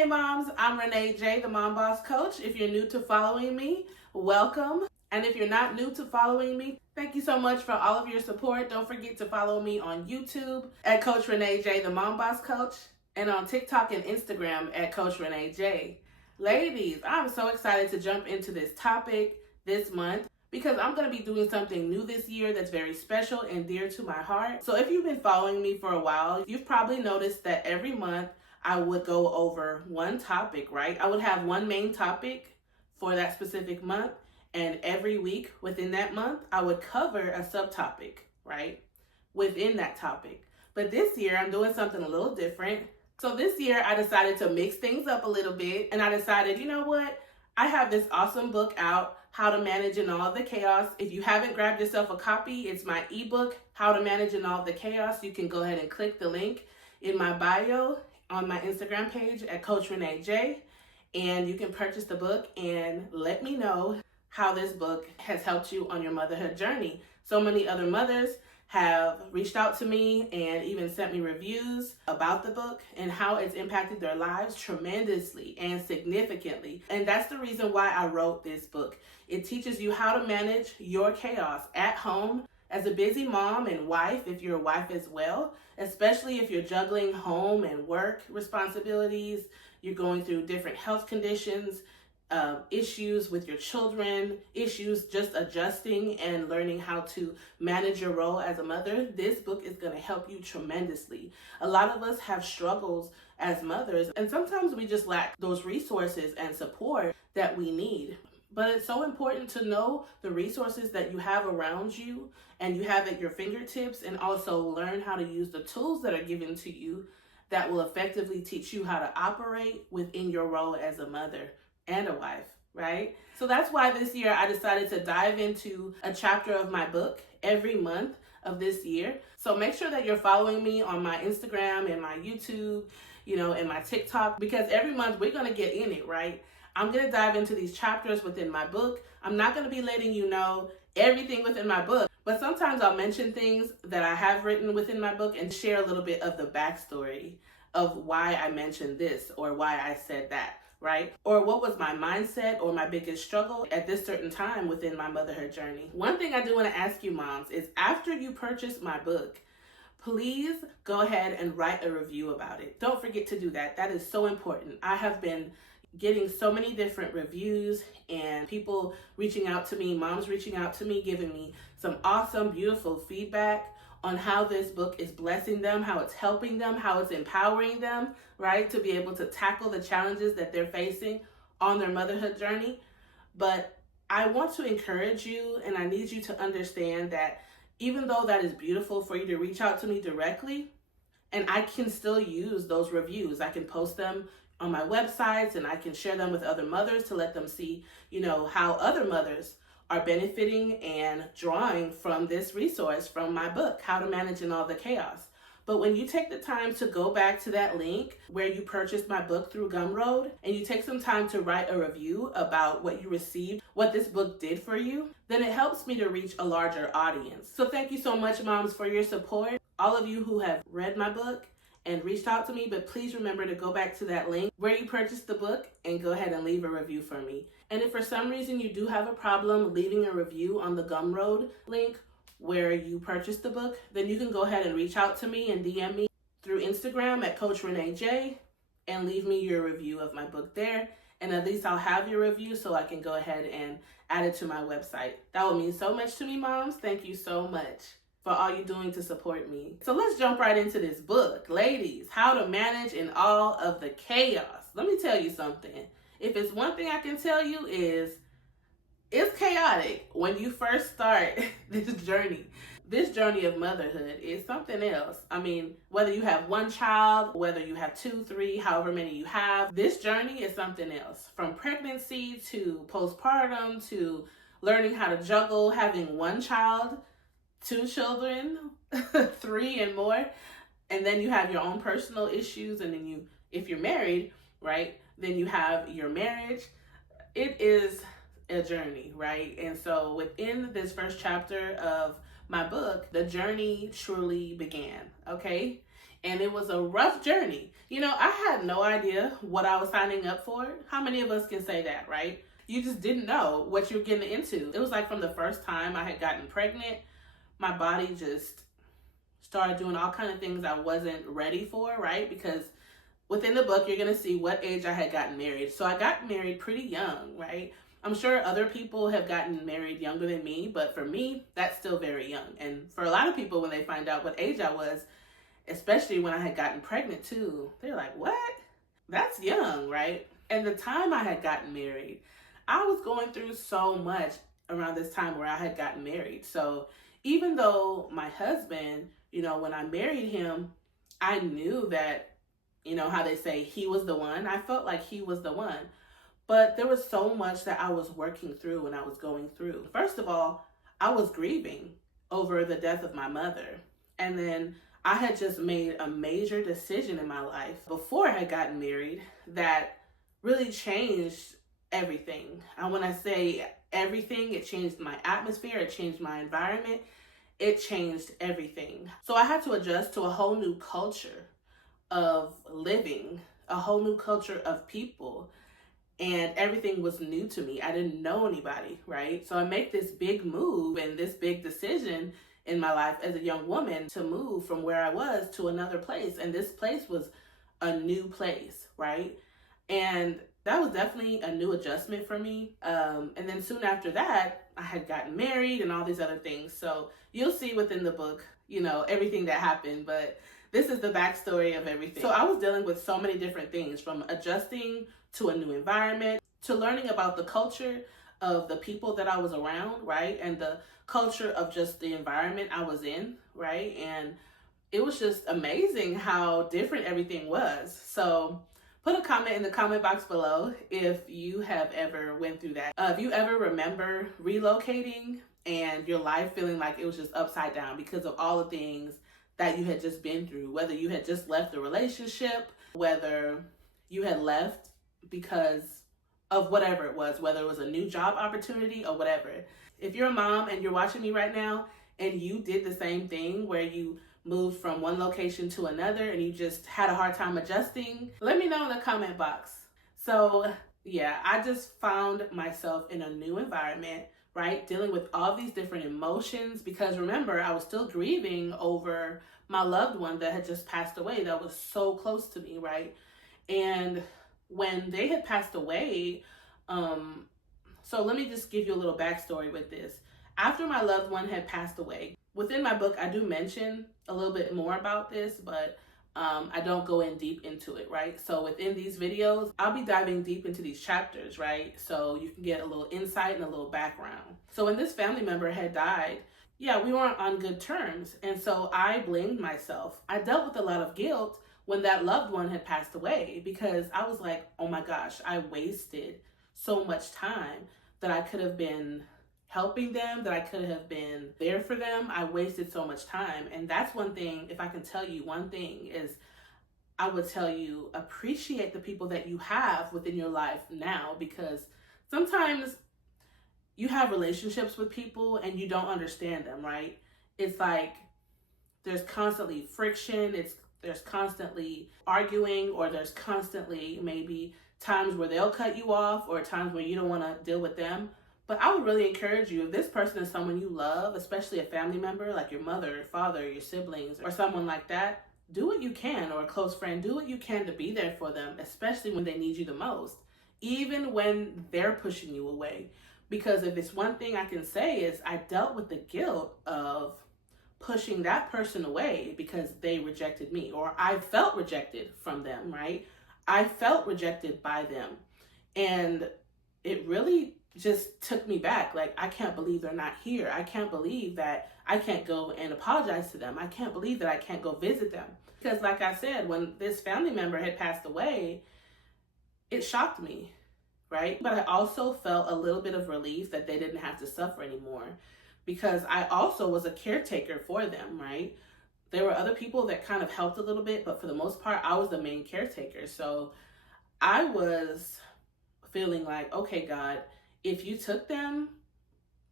Hey moms, I'm Renee J, the Mom Boss Coach. If you're new to following me, welcome. And if you're not new to following me, thank you so much for all of your support. Don't forget to follow me on YouTube at Coach Renee J, the Mom Boss Coach, and on TikTok and Instagram at Coach Renee J. Ladies, I'm so excited to jump into this topic this month because I'm going to be doing something new this year that's very special and dear to my heart. So if you've been following me for a while, you've probably noticed that every month I would go over one topic, right? I would have one main topic for that specific month, and every week within that month, I would cover a subtopic, right? Within that topic. But this year, I'm doing something a little different. So this year, I decided to mix things up a little bit, and I decided, you know what? I have this awesome book out, How to Manage in All of the Chaos. If you haven't grabbed yourself a copy, it's my ebook, How to Manage in All of the Chaos. You can go ahead and click the link in my bio on my Instagram page at Coach Renee J, and you can purchase the book and let me know how this book has helped you on your motherhood journey. So many other mothers have reached out to me and even sent me reviews about the book and how it's impacted their lives tremendously and significantly. And that's the reason why I wrote this book. It teaches you how to manage your chaos at home as a busy mom and wife, if you're a wife as well, especially if you're juggling home and work responsibilities, you're going through different health conditions, issues with your children, issues just adjusting and learning how to manage your role as a mother. This book is going to help you tremendously. A lot of us have struggles as mothers, and sometimes we just lack those resources and support that we need. But it's so important to know the resources that you have around you and you have at your fingertips, and also learn how to use the tools that are given to you that will effectively teach you how to operate within your role as a mother and a wife, right? So that's why this year I decided to dive into a chapter of my book every month of this year. So make sure that you're following me on my Instagram and my YouTube, and my TikTok, because every month we're going to get in it, right? I'm going to dive into these chapters within my book. I'm not going to be letting you know everything within my book, but sometimes I'll mention things that I have written within my book and share a little bit of the backstory of why I mentioned this or why I said that, right? Or what was my mindset or my biggest struggle at this certain time within my motherhood journey. One thing I do want to ask you moms is, after you purchase my book, please go ahead and write a review about it. Don't forget to do that. That is so important. I have been getting so many different reviews and people reaching out to me, moms reaching out to me, giving me some awesome, beautiful feedback on how this book is blessing them, how it's helping them, how it's empowering them, right, to be able to tackle the challenges that they're facing on their motherhood journey. But I want to encourage you, and I need you to understand that even though that is beautiful for you to reach out to me directly, and I can still use those reviews, I can post them on my websites and I can share them with other mothers to let them see, how other mothers are benefiting and drawing from this resource from my book, How to Manage in All the Chaos. But when you take the time to go back to that link where you purchased my book through Gumroad, and you take some time to write a review about what you received, what this book did for you, then it helps me to reach a larger audience. So thank you so much, moms, for your support. All of you who have read my book and reached out to me, but please remember to go back to that link where you purchased the book and go ahead and leave a review for me. And if for some reason you do have a problem leaving a review on the Gumroad link where you purchased the book, then you can go ahead and reach out to me and DM me through Instagram at Coach Renee J and leave me your review of my book there. And at least I'll have your review so I can go ahead and add it to my website. That will mean so much to me, moms. Thank you so much for all you're doing to support me. So let's jump right into this book. Ladies, How to Manage in All of the Chaos. Let me tell you something. If it's one thing I can tell you is, it's chaotic when you first start this journey. This journey of motherhood is something else. I mean, whether you have one child, whether you have 2, 3, however many you have, this journey is something else. From pregnancy to postpartum to learning how to juggle having one child, 2 children, 3 and more, and then you have your own personal issues, and then if you're married, right, then you have your marriage. It is a journey, right? And so within this first chapter of my book, the journey truly began, okay? And it was a rough journey. I had no idea what I was signing up for. How many of us can say that, right? You just didn't know what you were getting into. It was like from the first time I had gotten pregnant, my body just started doing all kind of things I wasn't ready for, right? Because within the book, you're going to see what age I had gotten married. So I got married pretty young, right? I'm sure other people have gotten married younger than me, but for me, that's still very young. And for a lot of people, when they find out what age I was, especially when I had gotten pregnant too, they're like, what? That's young, right? And the time I had gotten married, I was going through so much around this time where I had gotten married. So even though my husband, when I married him, I knew that, how they say he was the one. I felt like he was the one. But there was so much that I was working through and I was going through. First of all, I was grieving over the death of my mother. And then I had just made a major decision in my life before I had gotten married that really changed everything. And when I say everything, it changed my atmosphere, it changed my environment, it changed everything. So I had to adjust to a whole new culture of living, a whole new culture of people. And everything was new to me. I didn't know anybody, right? So I make this big move and this big decision in my life as a young woman to move from where I was to another place. And this place was a new place, right? And that was definitely a new adjustment for me. And then soon after that, I had gotten married and all these other things. So you'll see within the book, everything that happened. But this is the backstory of everything. So I was dealing with so many different things, from adjusting to a new environment, to learning about the culture of the people that I was around, right? And the culture of just the environment I was in, right? And it was just amazing how different everything was. So put a comment in the comment box below if you have ever went through that. If you ever remember relocating and your life feeling like it was just upside down because of all the things that you had just been through, whether you had just left a relationship, whether you had left because of whatever it was, whether it was a new job opportunity or whatever. If you're a mom and you're watching me right now and you did the same thing where you moved from one location to another and you just had a hard time adjusting, let me know in the comment box. So yeah, I just found myself in a new environment, right? Dealing with all these different emotions, because remember, I was still grieving over my loved one that had just passed away that was so close to me, right? And when they had passed away, so let me just give you a little backstory with this. After my loved one had passed away, within my book, I do mention a little bit more about this, but I don't go in deep into it, right? So within these videos, I'll be diving deep into these chapters, right? So you can get a little insight and a little background. So when this family member had died, yeah, we weren't on good terms. And so I blamed myself. I dealt with a lot of guilt when that loved one had passed away, because I was like, oh my gosh, I wasted so much time that I could have been helping them, that I could have been there for them. I wasted so much time. And that's one thing, if I can tell you one thing, is I would tell you, appreciate the people that you have within your life now, because sometimes you have relationships with people and you don't understand them, right? It's like there's constantly friction, there's constantly arguing, or there's constantly maybe times where they'll cut you off or times where you don't want to deal with them. But I would really encourage you, if this person is someone you love, especially a family member like your mother, your father, your siblings, or someone like that, do what you can, or a close friend, do what you can to be there for them, especially when they need you the most, even when they're pushing you away. Because if it's one thing I can say is I dealt with the guilt of pushing that person away because they rejected me, or I felt rejected from them, right? I felt rejected by them. And it really just took me back. Like, I can't believe they're not here. I can't believe that I can't go and apologize to them. I can't believe that I can't go visit them. Because like I said, when this family member had passed away, it shocked me, right? But I also felt a little bit of relief that they didn't have to suffer anymore, because I also was a caretaker for them, right? There were other people that kind of helped a little bit, but for the most part, I was the main caretaker. So I was feeling like, okay, God, if you took them,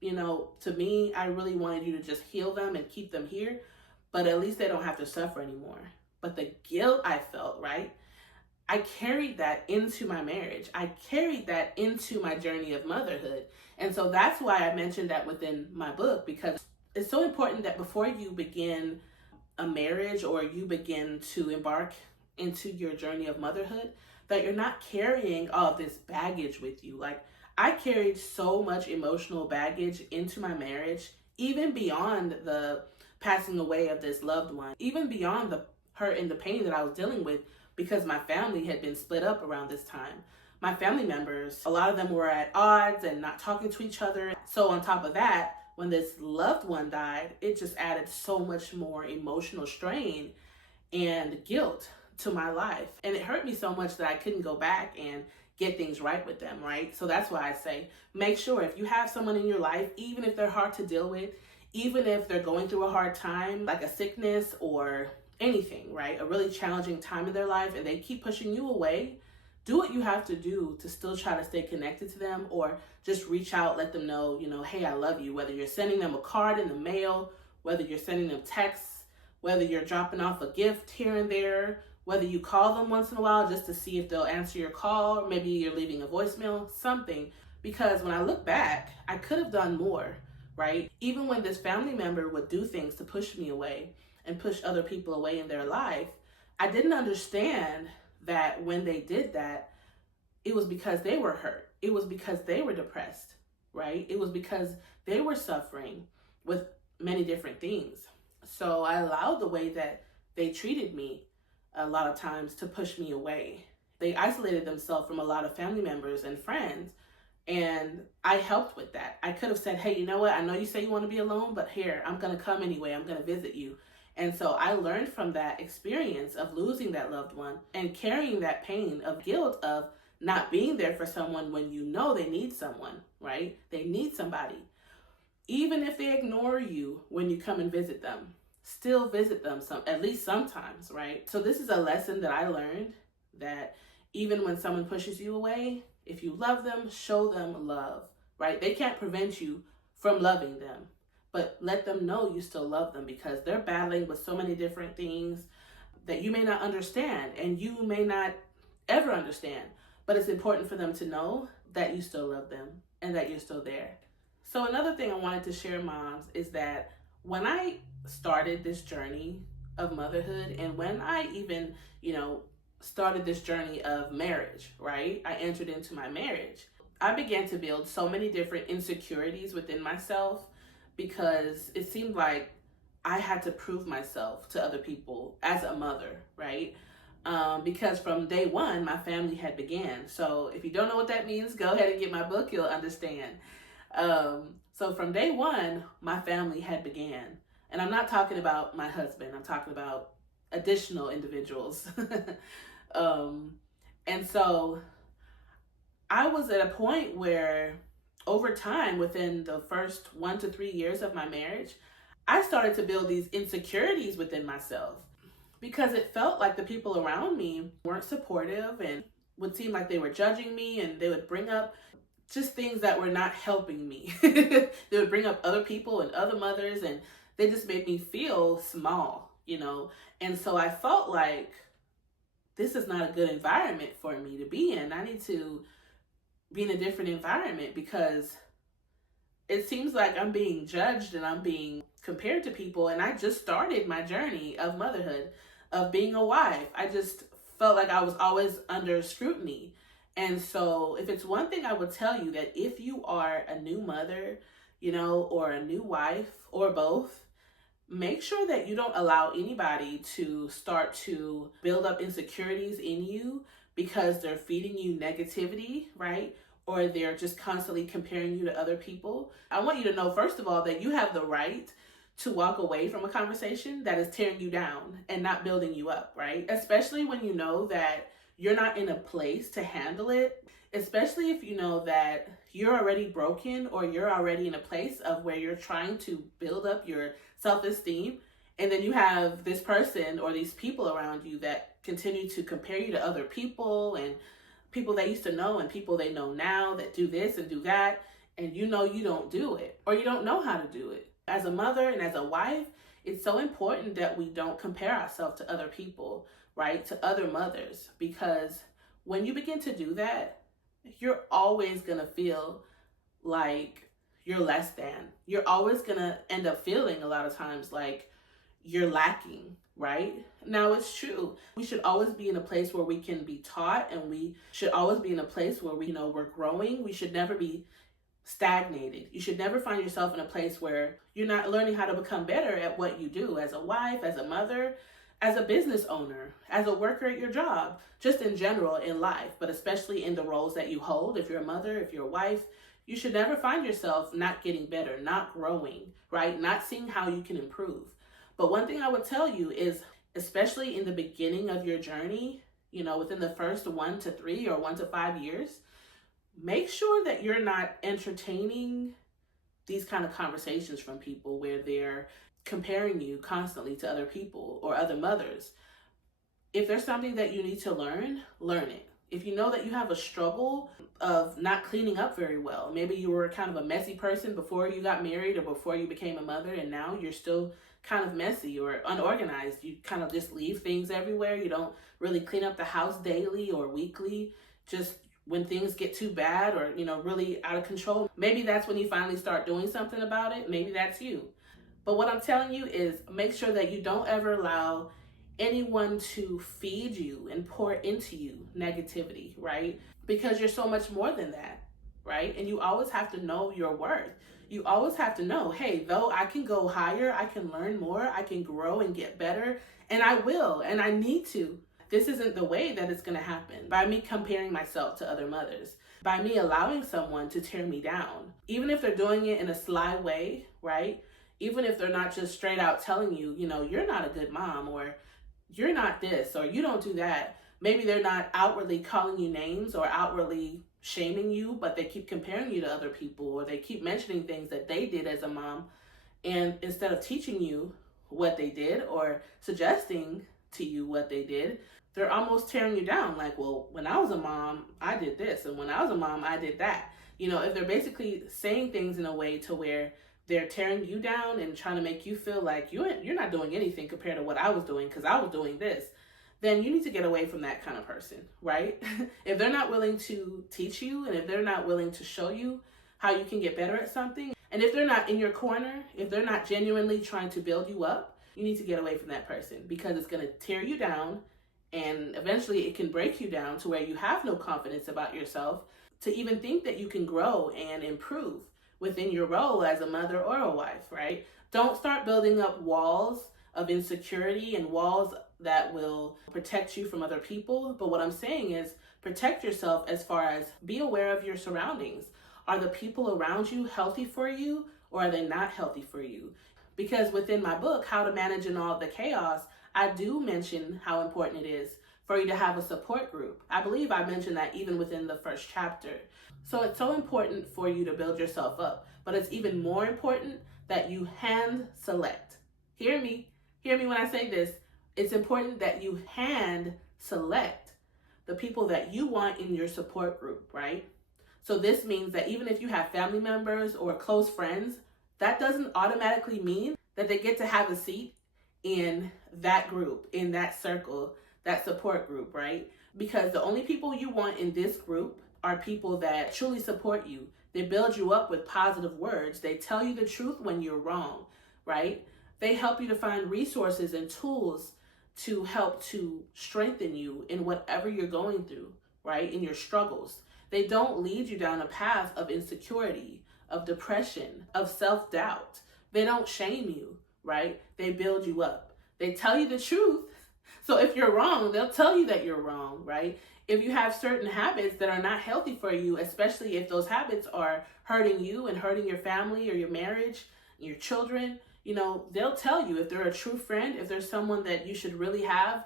to me, I really wanted you to just heal them and keep them here, but at least they don't have to suffer anymore. But the guilt I felt, right? I carried that into my marriage. I carried that into my journey of motherhood. And so that's why I mentioned that within my book, because it's so important that before you begin a marriage or you begin to embark into your journey of motherhood, that you're not carrying all of this baggage with you. Like, I carried so much emotional baggage into my marriage, even beyond the passing away of this loved one, even beyond the hurt and the pain that I was dealing with, because my family had been split up around this time. My family members, a lot of them were at odds and not talking to each other. So on top of that, when this loved one died, it just added so much more emotional strain and guilt to my life. And it hurt me so much that I couldn't go back and get things right with them, right? So that's why I say, make sure if you have someone in your life, even if they're hard to deal with, even if they're going through a hard time, like a sickness or anything, right? A really challenging time in their life, and they keep pushing you away, do what you have to do to still try to stay connected to them, or just reach out, let them know, hey, I love you. Whether you're sending them a card in the mail, whether you're sending them texts, whether you're dropping off a gift here and there, whether you call them once in a while just to see if they'll answer your call, or maybe you're leaving a voicemail, something. Because when I look back, I could have done more, right? Even when this family member would do things to push me away and push other people away in their life, I didn't understand that when they did that, it was because they were hurt. It was because they were depressed, right? It was because they were suffering with many different things. So I allowed the way that they treated me a lot of times to push me away. They isolated themselves from a lot of family members and friends, and I helped with that. I could have said, hey, you know what? I know you say you want to be alone, but here, I'm going to come anyway. I'm going to visit you. And so I learned from that experience of losing that loved one and carrying that pain of guilt of not being there for someone when you know they need someone, right? They need somebody. Even if they ignore you when you come and visit them, still visit them at least sometimes, right? So this is a lesson that I learned, that even when someone pushes you away, if you love them, show them love, right? They can't prevent you from loving them, but let them know you still love them, because they're battling with so many different things that you may not understand and you may not ever understand. But it's important for them to know that you still love them and that you're still there. So another thing I wanted to share, moms, is that when I started this journey of motherhood, and when I even, started this journey of marriage, right? I entered into my marriage. I began to build so many different insecurities within myself, because it seemed like I had to prove myself to other people as a mother, right? Because from day one, my family had began. So if you don't know what that means, go ahead and get my book, you'll understand. So from day one, my family had began. And I'm not talking about my husband, I'm talking about additional individuals. And so I was at a point where over time, within the first 1 to 3 years of my marriage, I started to build these insecurities within myself, because it felt like the people around me weren't supportive and would seem like they were judging me, and they would bring up just things that were not helping me. They would bring up other people and other mothers, and they just made me feel small, And so I felt like this is not a good environment for me to be in. I need to be in a different environment, because it seems like I'm being judged and I'm being compared to people. And I just started my journey of motherhood, of being a wife. I just felt like I was always under scrutiny. And so if it's one thing I would tell you, that if you are a new mother, or a new wife, or both, make sure that you don't allow anybody to start to build up insecurities in you, because they're feeding you negativity, right? Or they're just constantly comparing you to other people. I want you to know, first of all, that you have the right to walk away from a conversation that is tearing you down and not building you up, right? Especially when you know that you're not in a place to handle it, especially if you know that you're already broken, or you're already in a place of where you're trying to build up your self-esteem, and then you have this person or these people around you that continue to compare you to other people, and people they used to know and people they know now that do this and do that, and you don't do it, or you don't know how to do it. As a mother and as a wife, It's so important that we don't compare ourselves to other people, right? To other mothers, because when you begin to do that, you're always going to feel like you're less than. You're always going to end up feeling a lot of times like you're lacking, right? Now, it's true. We should always be in a place where we can be taught, and we should always be in a place where we know we're growing. We should never be stagnated. You should never find yourself in a place where you're not learning how to become better at what you do as a wife, as a mother, as a business owner, as a worker at your job, just in general in life, but especially in the roles that you hold. If you're a mother, if you're a wife, you should never find yourself not getting better, not growing, right? Not seeing how you can improve. But one thing I would tell you is, especially in the beginning of your journey, within the first 1 to 3 or 1 to 5 years, make sure that you're not entertaining these kind of conversations from people where they're comparing you constantly to other people or other mothers. If there's something that you need to learn, learn it. If you know that you have a struggle of not cleaning up very well, maybe you were kind of a messy person before you got married or before you became a mother, and now you're still kind of messy or unorganized. You kind of just leave things everywhere. You don't really clean up the house daily or weekly, just when things get too bad or, really out of control. Maybe that's when you finally start doing something about it. Maybe that's you. But what I'm telling you is make sure that you don't ever allow anyone to feed you and pour into you negativity, right? Because you're so much more than that, right? And you always have to know your worth. You always have to know, hey, though I can go higher, I can learn more, I can grow and get better, and I will, and I need to. This isn't the way that it's going to happen by me comparing myself to other mothers, by me allowing someone to tear me down, even if they're doing it in a sly way, right? Even if they're not just straight out telling you, you're not a good mom, or you're not this, or you don't do that. Maybe they're not outwardly calling you names or outwardly shaming you, but they keep comparing you to other people, or they keep mentioning things that they did as a mom. And instead of teaching you what they did or suggesting to you what they did, they're almost tearing you down. Like, well, when I was a mom, I did this. And when I was a mom, I did that. If they're basically saying things in a way to where they're tearing you down and trying to make you feel like you're not doing anything compared to what I was doing because I was doing this, then you need to get away from that kind of person, right? If they're not willing to teach you, and if they're not willing to show you how you can get better at something, and if they're not in your corner, if they're not genuinely trying to build you up, you need to get away from that person, because it's going to tear you down, and eventually it can break you down to where you have no confidence about yourself to even think that you can grow and improve within your role as a mother or a wife, right? Don't start building up walls of insecurity and walls that will protect you from other people. But what I'm saying is protect yourself as far as be aware of your surroundings. Are the people around you healthy for you, or are they not healthy for you? Because within my book, How to Manage in All the Chaos, I do mention how important it is for you to have a support group. I believe I mentioned that even within the first chapter. So it's so important for you to build yourself up, but it's even more important that you hand select. Hear me when I say this. It's important that you hand select the people that you want in your support group, right? So this means that even if you have family members or close friends, that doesn't automatically mean that they get to have a seat in that group, in that circle, that support group, right? Because the only people you want in this group are people that truly support you. They build you up with positive words. They tell you the truth when you're wrong, right? They help you to find resources and tools to help to strengthen you in whatever you're going through, right? In your struggles. They don't lead you down a path of insecurity, of depression, of self-doubt. They don't shame you, right? They build you up. They tell you the truth. So if you're wrong, they'll tell you that you're wrong, right? If you have certain habits that are not healthy for you, especially if those habits are hurting you and hurting your family or your marriage, your children, they'll tell you. If they're a true friend, if there's someone that you should really have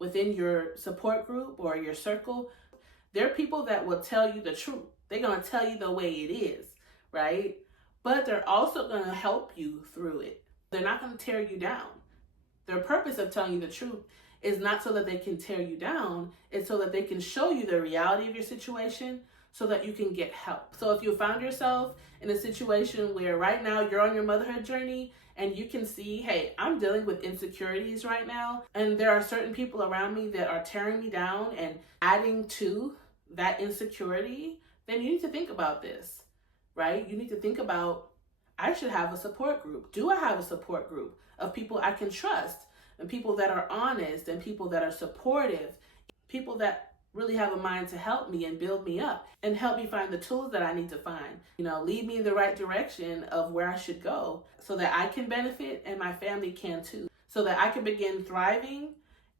within your support group or your circle, they're people that will tell you the truth. They're going to tell you the way it is, right? But they're also going to help you through it. They're not going to tear you down. Their purpose of telling you the truth is not so that they can tear you down. It's so that they can show you the reality of your situation, so that you can get help. So if you found yourself in a situation where right now you're on your motherhood journey and you can see, hey, I'm dealing with insecurities right now, and there are certain people around me that are tearing me down and adding to that insecurity, then you need to think about this, right? You need to think about, I should have a support group. Do I have a support group of people I can trust, and people that are honest, and people that are supportive, people that really have a mind to help me and build me up and help me find the tools that I need to find, lead me in the right direction of where I should go so that I can benefit and my family can too, so that I can begin thriving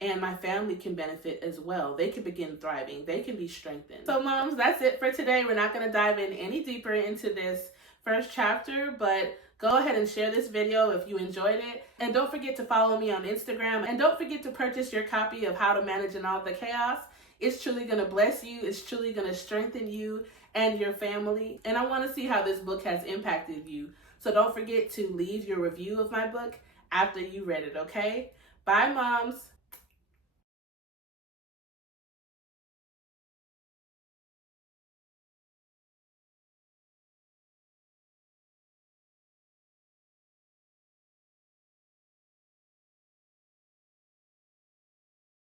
and my family can benefit as well. They can begin thriving. They can be strengthened. So moms, that's it for today. We're not going to dive in any deeper into this first chapter, but go ahead and share this video if you enjoyed it. And don't forget to follow me on Instagram. And don't forget to purchase your copy of How to Manage in All the Chaos. It's truly going to bless you. It's truly going to strengthen you and your family. And I want to see how this book has impacted you. So don't forget to leave your review of my book after you read it, okay? Bye, moms.